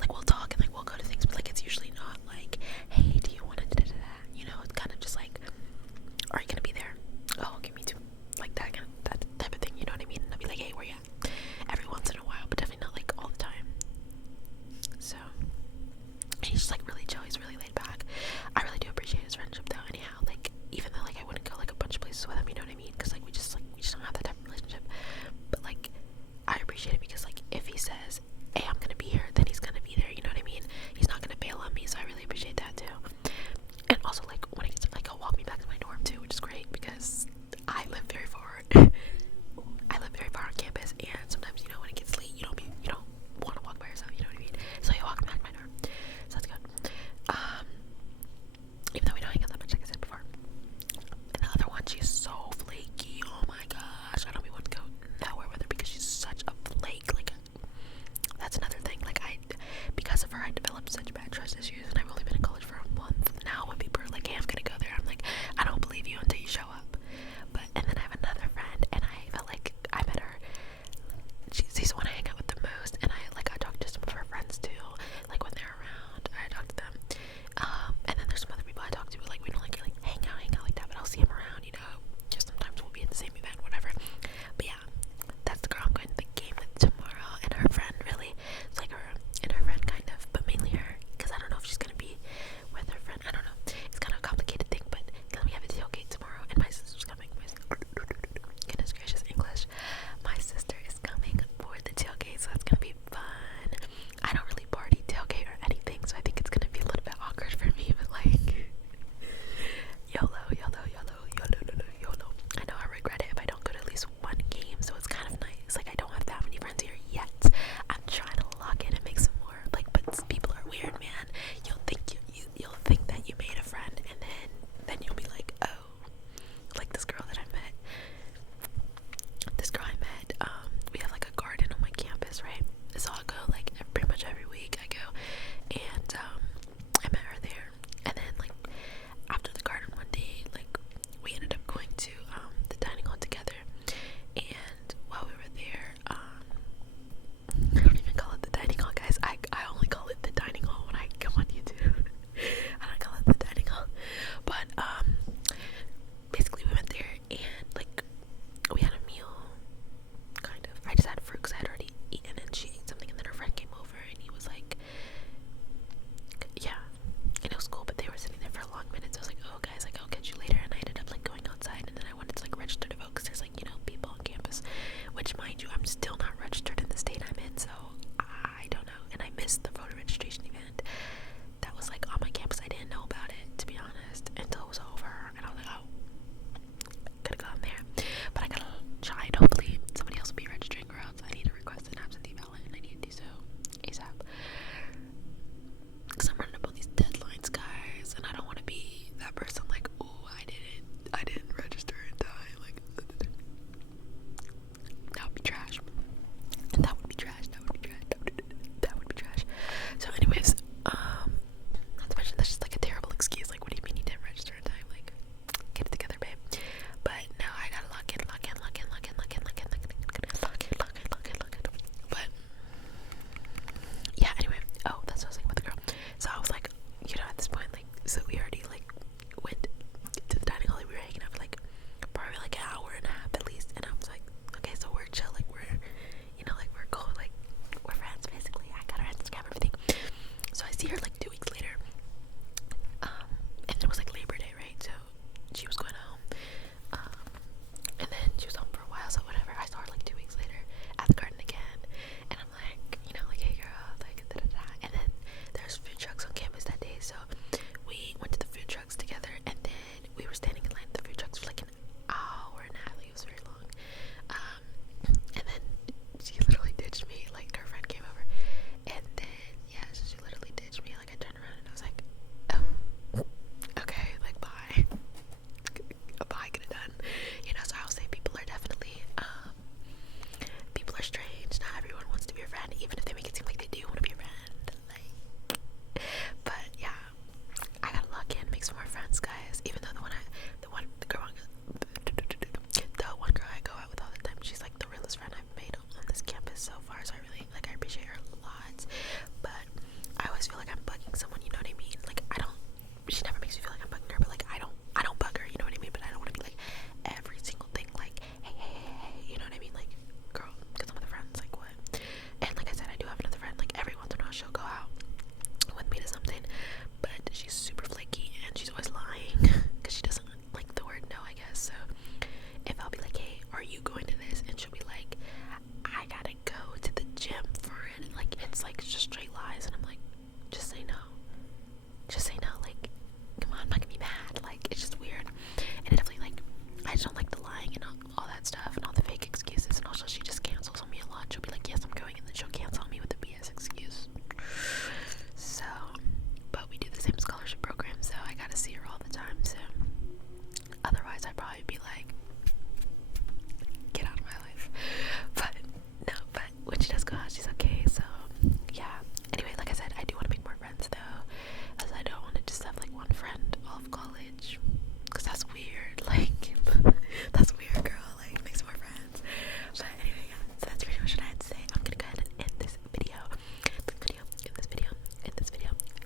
like we'll talk and like we'll go to things, but like it's usually not like, hey, do you want to da da da? You know, it's kind of just like, are you gonna be there? Oh, okay, me too. Like that kind of that type of thing. You know what I mean? And I'll be like, hey, where you at? Every once in a while, but definitely not like all the time. So, and he's just like really chill. He's really laid back. I really do appreciate his friendship though. Anyhow, like even though like I wouldn't go like a bunch of places with him, you know what I mean? Because like we just don't have that type of relationship. But like I appreciate it because like if he says, hey, I'm gonna be here, then he's gonna be there. You know what I mean? He's not gonna bail on me, so I really appreciate that too. And also like when he gets like he'll walk me back to my dorm too, which is great because I live very far. I live very far on campus, and sometimes you know when it gets late, you don't want to walk by yourself. You know what I mean? So he walked me back to my dorm, so that's good. Even though we don't hang out that much, like I said before. And the other one, she's so flaky. Oh my gosh, I don't even want to go nowhere with her because she's such a flake. Like that's another thing. Like because of her, I developed such bad trust issues, and I've only been in college for a month now. When people are like, "Hey, I'm gonna go there," I'm like, I don't believe you until you show up. But and then I have another friend, and I felt like I met her. She's the one I hang out with the most, and I talked to some of her friends too. Like when they're around, I talk to them. And then there's some other people I talk to, but like we don't like really hang out like that. But I'll see them around, you know. Just sometimes we'll be at the same event, whatever. But yeah, that's the girl I'm going to the game with tomorrow, and her friend really. It's like her and her friend kind of, but mainly her, because I don't know if she's gonna be with her friend. I don't know. It's kind of a complicated thing, but we have a tailgate tomorrow, and my sister's coming. Goodness gracious, English. My sister is coming for the tailgate, so it's gonna be fun. I don't really party tailgate or anything, so I think it's gonna be a little bit awkward for me, but like YOLO, YOLO, YOLO, YOLO, YOLO, YOLO. I know I regret it if I don't go to at least one game, so it's kind of nice. Like I don't have that many friends here yet. I'm trying to lock in and make some more. Like, but people are weird, man. You'll think you'll think that you made a friend, and then you'll be like, oh, like this girl that I met. We have like a garden on my campus, right? So I'll go like pretty much every week. I go, and I met her there. And then like after the garden one day, like we ended up going to the dining hall together. And while we were there, I don't even call it the dining hall, guys. I only call it the dining hall when I come on YouTube. I don't call it the dining hall, but basically we went there and like we had a meal. Kind of. I just had fruit because I had already eaten, and she ate something, and then her friend came over, and he was like, yeah, and it was cool, but they were sitting there for a long minute, so I was like, oh guys, like I'll catch you later, and I ended up like going outside, and then I wanted to like register to vote, because there's like, you know, people on campus, which mind you, I'm still not registered in the state I'm in, so I don't know, and I missed the voter registration event that was like on my campus. I didn't know about it, to be honest, until it was over, and I was like, oh, could have gone there, but I gotta try, and hopefully somebody else will be registering, or else I need to request an absentee ballot, and I need to do so ASAP, because I'm running up on these deadlines, guys, and I don't want to be that person like, oh, I didn't register in time, like, that would be trash, and that would be trash, that would be trash, so anyways, not to mention that's just like a terrible excuse, like, what do you mean you didn't register in time, like, get it together, babe. But now I gotta lock in. But yeah, anyway. Oh, that's what I was saying about the girl. So I was like, you know, at this point, like, so we already like went to the dining hall. We were hanging out for like probably like an hour and a half at least. And I was like, okay, so we're chill. Like we're, you know, like we're cool. Like we're friends basically. I got her Instagram, everything. So I see her like 2 weeks later. And it was like Labor Day, right? So she was going home. And then she was home for a while, so whatever. I saw her like 2 weeks later at the garden again. And I'm like, you know, like, hey girl, like, da da da. And then there's food trucks on campus that day, so we went to the food trucks together. And then we were standing in line at the food trucks for like an hour and a half. Like, it was very long. And then she literally ditched me. Like, her friend came over. And then, yeah, so she literally ditched me. Like, I turned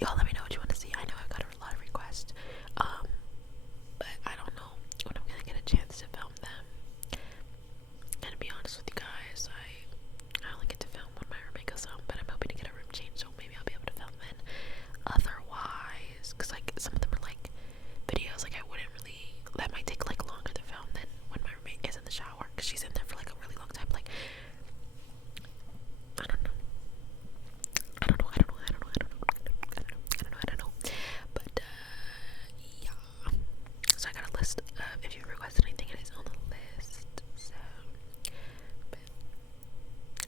y'all let me know what you want to see. I know I've got a lot of requests, but I don't know when I'm gonna get a chance to film them. And to be honest with you guys, I only get to film when my roommate goes home, but I'm hoping to get a room change, so maybe I'll be able to film then. Otherwise, because like some of them are like videos like I wouldn't really, that might take like longer to film than when my roommate is in the shower, because she's in there for like a really long time. Like I don't know. But yeah. So I got a list of, if you requested anything, it is on the list. So, but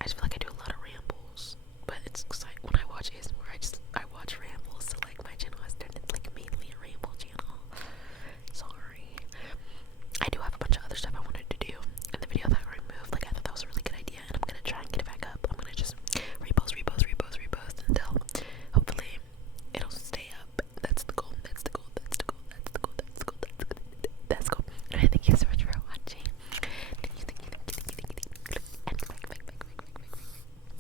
I just feel like I do a lot of rambles, but it's